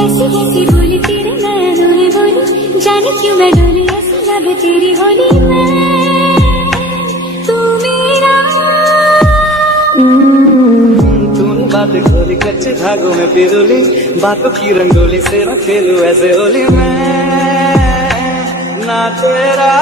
ऐसी कैसी बोली तेरे नैनों ने बोली, जाने क्यों मैं डोली, ऐसी लगे तेरी होली में तू मेरा। तूने बातें खोली कच्चे धागों में पिरोली, बातों की रंगोली से न खेलूं ऐसे होली में ना तेरा